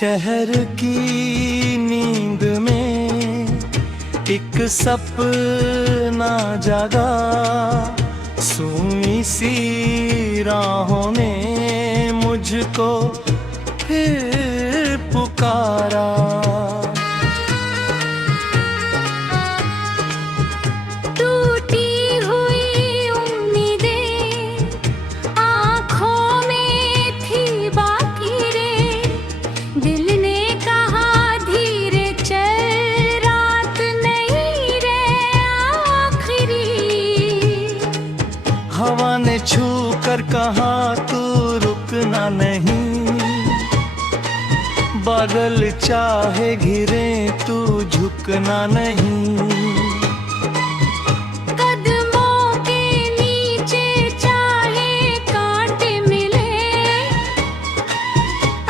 शहर की नींद में एक सपना जागा, सूनी सी राहों ने मुझको फिर पुकारा। हवा ने छू कर कहा तू रुकना नहीं, बादल चाहे घिरे तू झुकना नहीं। कदमों के नीचे चाहे कांटे मिले,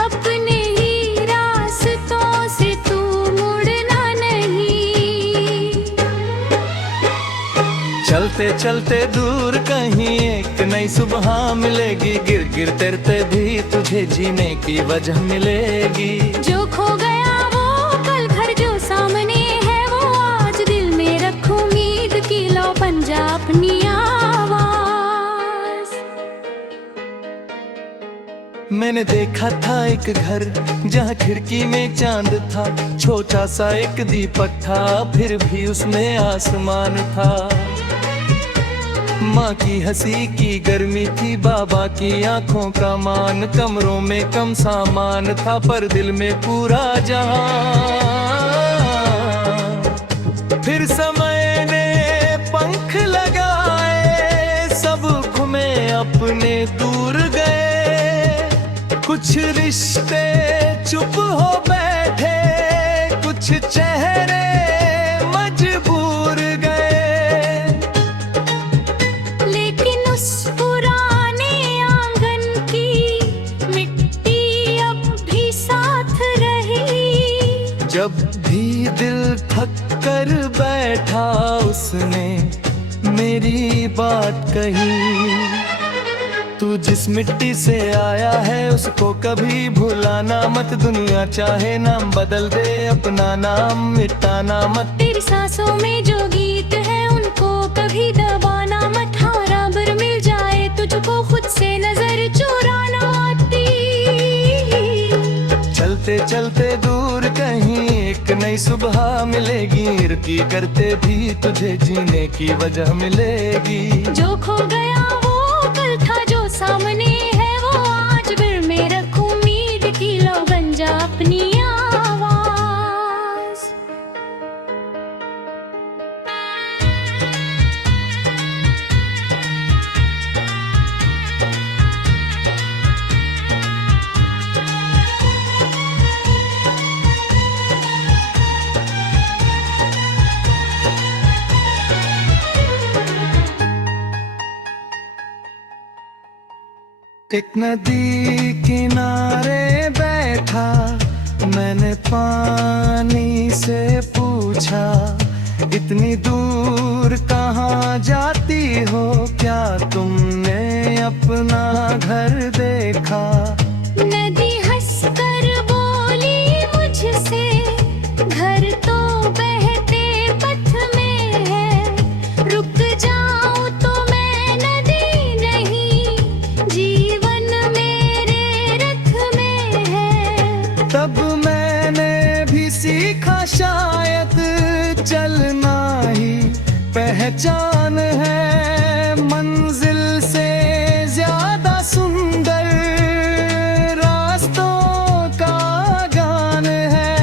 अपने ही रास्तों से तू मुड़ना नहीं। चलते चलते दूर कहीं एक नई सुबह मिलेगी, गिर गिर तैरते भी तुझे जीने की वजह मिलेगी। जो खो गया वो कल घर जो सामने है, वो आज दिल में रखो उम्मीद की, लो बन जा अपनी आवाज। मैंने देखा था एक घर जहाँ खिड़की में चांद था, छोटा सा एक दीपक था फिर भी उसमें आसमान था। माँ की हंसी की गर्मी थी, बाबा की आंखों का मान, कमरों में कम सामान था पर दिल में पूरा जहां। फिर समय ने पंख लगाए, सब घूमे अपने दूर गए, कुछ रिश्ते चुप हो बैठे, कुछ चेहरे मजबूर गए। जब भी दिल थक कर बैठा उसने मेरी बात कही, तू जिस मिट्टी से आया है उसको कभी भुलाना मत, दुनिया चाहे नाम बदल दे अपना नाम मिटाना मत। तेरी सांसों में जो गीत है उनको कभी दबाना मत, हाँ बराबर मिल जाए तुझको खुद से नजर चुराना आती। चलते चलते दूर कहीं एक नई सुबह मिलेगी, इर्की करते भी तुझे जीने की वजह मिलेगी। जो खो गया वो कल था जो सामने है, वो आज फिर में रखूं उम्मीद की, लो बन जा अपनी आवाज। एक नदी किनारे बैठा, मैंने पानी से पूछा, इतनी दूर कहाँ जाती हो, क्या तुमने अपना घर देखा। नदी हंसकर बोली मुझसे, घर तो बहते पथ में है, रुक जाऊं तो मैं नदी नहीं, जीवन मेरे रथ में है। तब मैंने भी सीखा शायद चलना ही पहचान है, मंजिल से ज्यादा सुंदर रास्तों का गान है।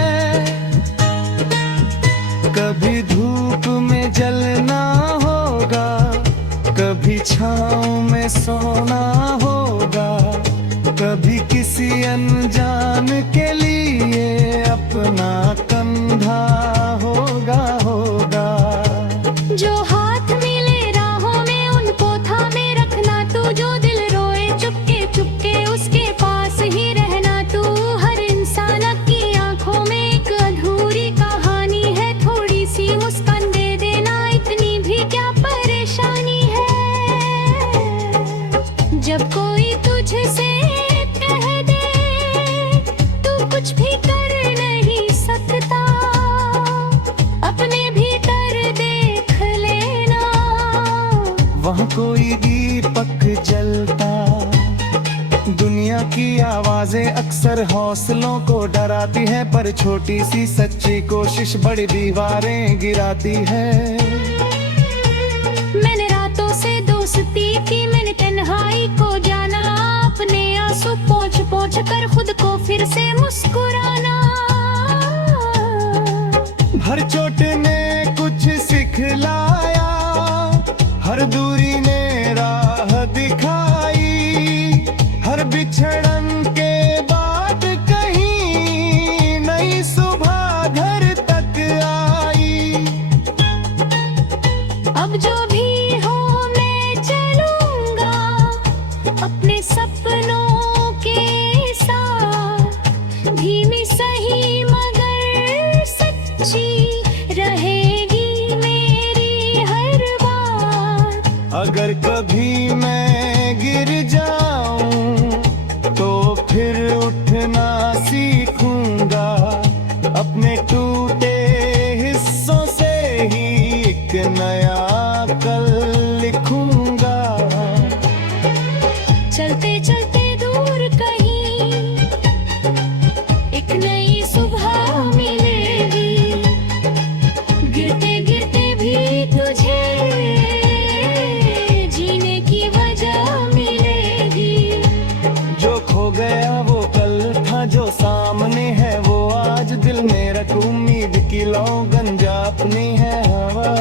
कभी धूप में जलना होगा, कभी छाँव में सोना होगा, कभी किसी अनजान के लिए अपना कंधा होगा। जो हाथ मिले राहों में कुछ भी कर नहीं सकता, अपने भीतर देख लेना। वहाँ कोई दीपक जलता, दुनिया की आवाजें अक्सर हौसलों को डराती है, पर छोटी सी सच्ची कोशिश बड़ी दीवारें गिराती है। मैंने रातों से दोस्ती की, मैंने तन्हाई को जाना, अपने आंसू पोंछ पोंछ कर खुद को फिर से मुस्कुराना। हर चोट ने कुछ सिखलाया, हर दूरी ने राह दिखाई, हर बिछड़न के बाद कहीं नई सुबह घर तक आई। अब जो भी हो मैं चलूंगा अपने सपनों के साथ, धीमी सही मगर सच्ची रहेगी मेरी हर बात। अगर कभी मैं गिर जाऊं तो फिर उठना सीखूंगा, अपने टूटे हिस्सों से ही एक नया कल लिखूंगा। चलते चलते दूर कहीं एक नई सुबह मिलेगी, गिरते गिरते भी तुझे जीने की वजह मिलेगी। जो खो गया वो कल था, जो सामने है वो आज, दिल में रख उम्मीद की लौगन जा अपनी है हवा।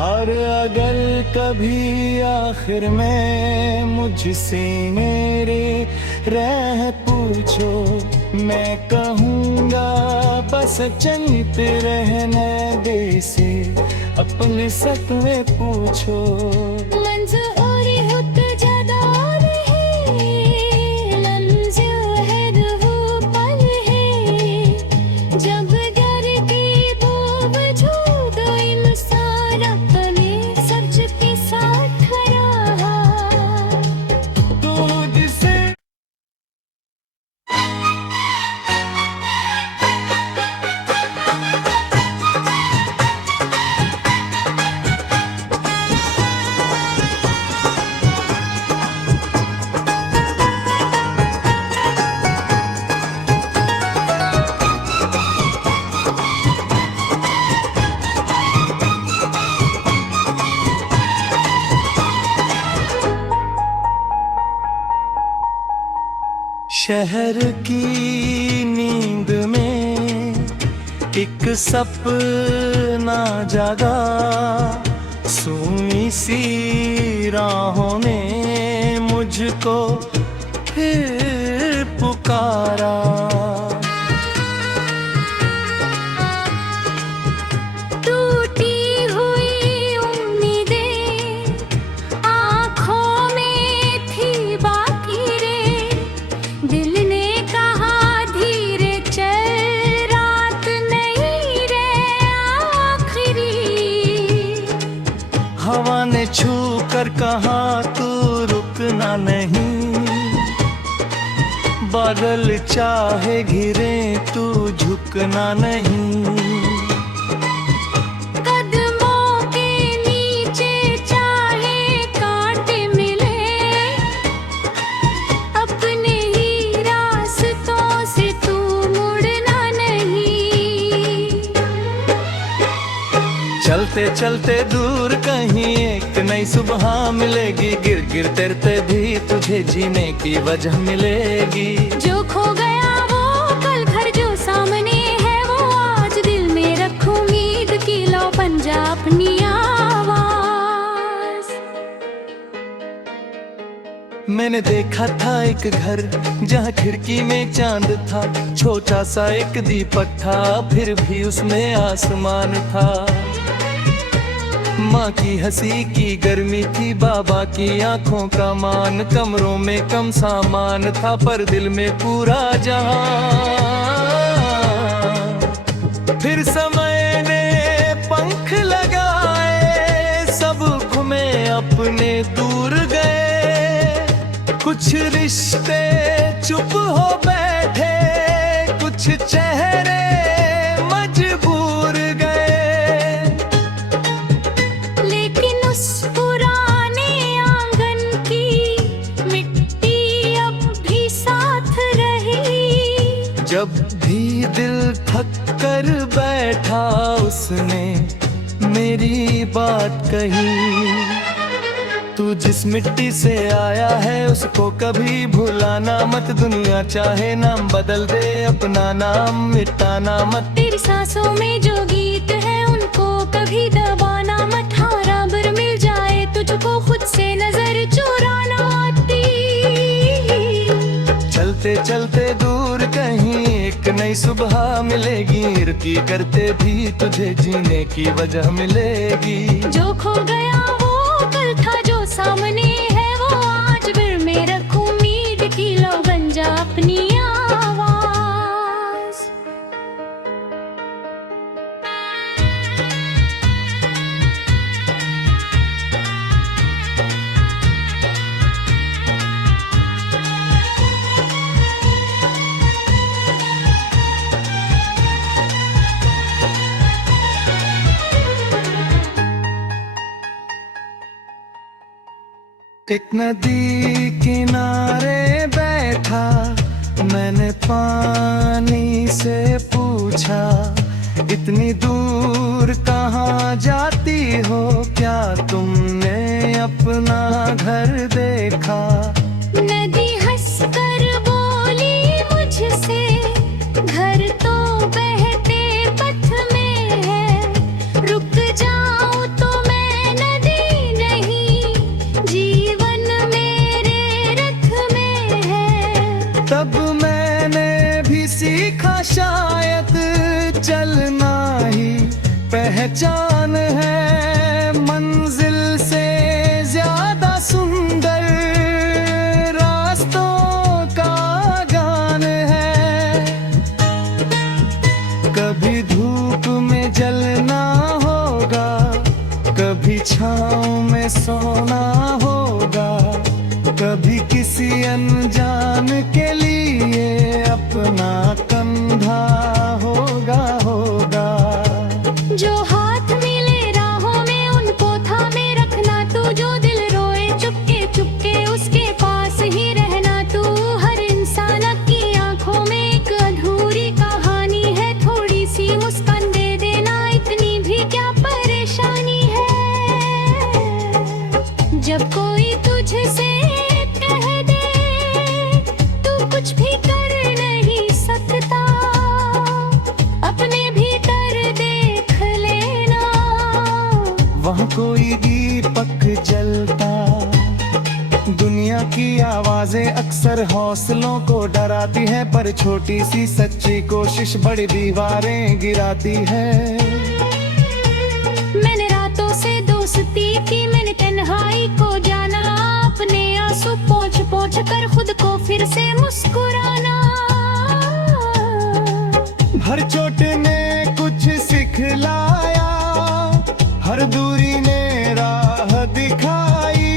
और अगर कभी आखिर में मुझसे मेरे रह पूछो, मैं कहूँगा बस चलते रहने दे से अपने सपने पूछो। मंजूरी होत ज्यादा नहीं, मंजिल है वो पल है, जब घर की वो वजूद इंसान अपने सच के साथ रहा। तू जिसे शहर की नींद में एक सपना जागा, सुई सी राहों ने मुझको फिर पुकारा। टूटी हुई उम्मीदें आँखों में थी बाकी रे, दिल ने कहा धीरे चल रात नहीं रे आखिरी। हवा ने छू कर कहा तू रुकना नहीं, बादल चाहे घिरे तू झुकना नहीं। कदमों के नीचे चाहे कांटे मिले, अपने ही रास्तों से तू मुड़ना नहीं। चलते चलते दूर कहीं एक नई सुबह मिलेगी, गिर गिर तैरते भी तुझे जीने की वजह मिलेगी। जो खो गया वो कल घर जो सामने है वो आज, दिल में रख उम्मीद की लो पंजा अपनी आवाज। मैंने देखा था एक घर जहाँ खिड़की में चांद था, छोटा सा एक दीपक था फिर भी उसमें आसमान था। माँ की हंसी की गर्मी थी, बाबा की आंखों का मान, कमरों में कम सामान था पर दिल में पूरा जहां। फिर समय ने पंख लगाए, सब घूमे अपने दूर गए, कुछ रिश्ते चुप हो बैठे, कुछ चेहरे मजबूर गए। लेकिन उस पुराने आंगन की मिट्टी अब भी साथ रही। जब भी दिल थक कर बैठा उसने मेरी बात कही। तू जिस मिट्टी से आया है उसको कभी भुलाना मत। दुनिया चाहे नाम बदल दे, अपना नाम मिटाना मत। तेरी सांसों में जो गीत है उनको कभी दबाना मत। हाँ, बराबर मिल जाए तुझको खुद से नजर चुराना आती। चलते चलते दूर कहीं एक नई सुबह मिलेगी। रुकी करते भी तुझे जीने की वजह मिलेगी। जो खो गया वो कल था, जो सामने है वो आज। फिर मैं रखूं उम्मीद की, लो बन जा अपनी आवाज। एक नदी किनारे बैठा, मैंने पानी से पूछा, इतनी दूर कहाँ जाती हो? क्या तुमने अपना घर देखा? नदी हंसकर बोली मुझसे, घर तो बहते पथ में है। रुक जाऊं तो मैं नदी नहीं, जीवन मेरे रथ में है। तब मैंने भी सीखा शायद चलना ही पहचान है। मंजिल से ज्यादा सुंदर रास्तों का गान है। कभी धूप में जलना होगा, कभी छाँव में सोना होगा, कभी किसी अनजान के लिए अपना कंधा होगा। जो हाथ मिले राहों में उनको थामे रखना। तू जो दिल रोए चुपके चुपके उसके पास ही रहना। तू हर इंसान की आंखों में एक अधूरी कहानी है। थोड़ी सी मुस्कान दे देना, इतनी भी क्या परेशानी है। जब कोई तुझसे कह दे तू कुछ भी कर नहीं सकता, अपने भीतर देख लेना। वहाँ कोई दीपक जलता। दुनिया की आवाजें अक्सर हौसलों को डराती है, पर छोटी सी सच्ची कोशिश बड़ी दीवारें गिराती है। मैंने रातों से दोस्ती की, मैंने तन्हाई को जाना। अपने आंसू पोंछ पोंछ कर खुद को फिर से मुस्कुराना। हर चोट ने कुछ सिखलाया, हर दूरी ने राह दिखाई।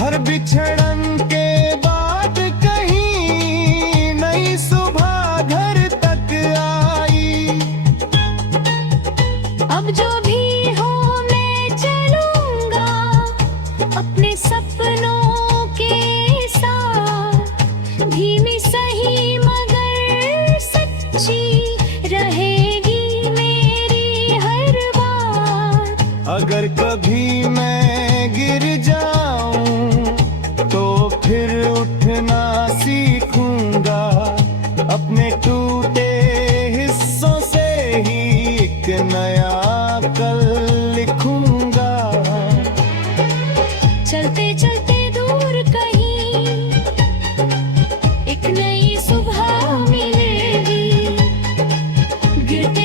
हर बिछड़न के बाद कहीं नई सुबह घर तक आई। अब जो भी हो मैं चलूंगा अपने सपनों के साथ। धीमी सही मगर सच्ची रहेगी मेरी हर बात। अगर कभी मैं गिर जाऊं तो फिर उठना सीखूंगा। अपने टूटे हिस्सों से ही एक नया कल लिखूंगा। चलते चलते दूर कहीं एक नई सुबह मिलेगी। गिरते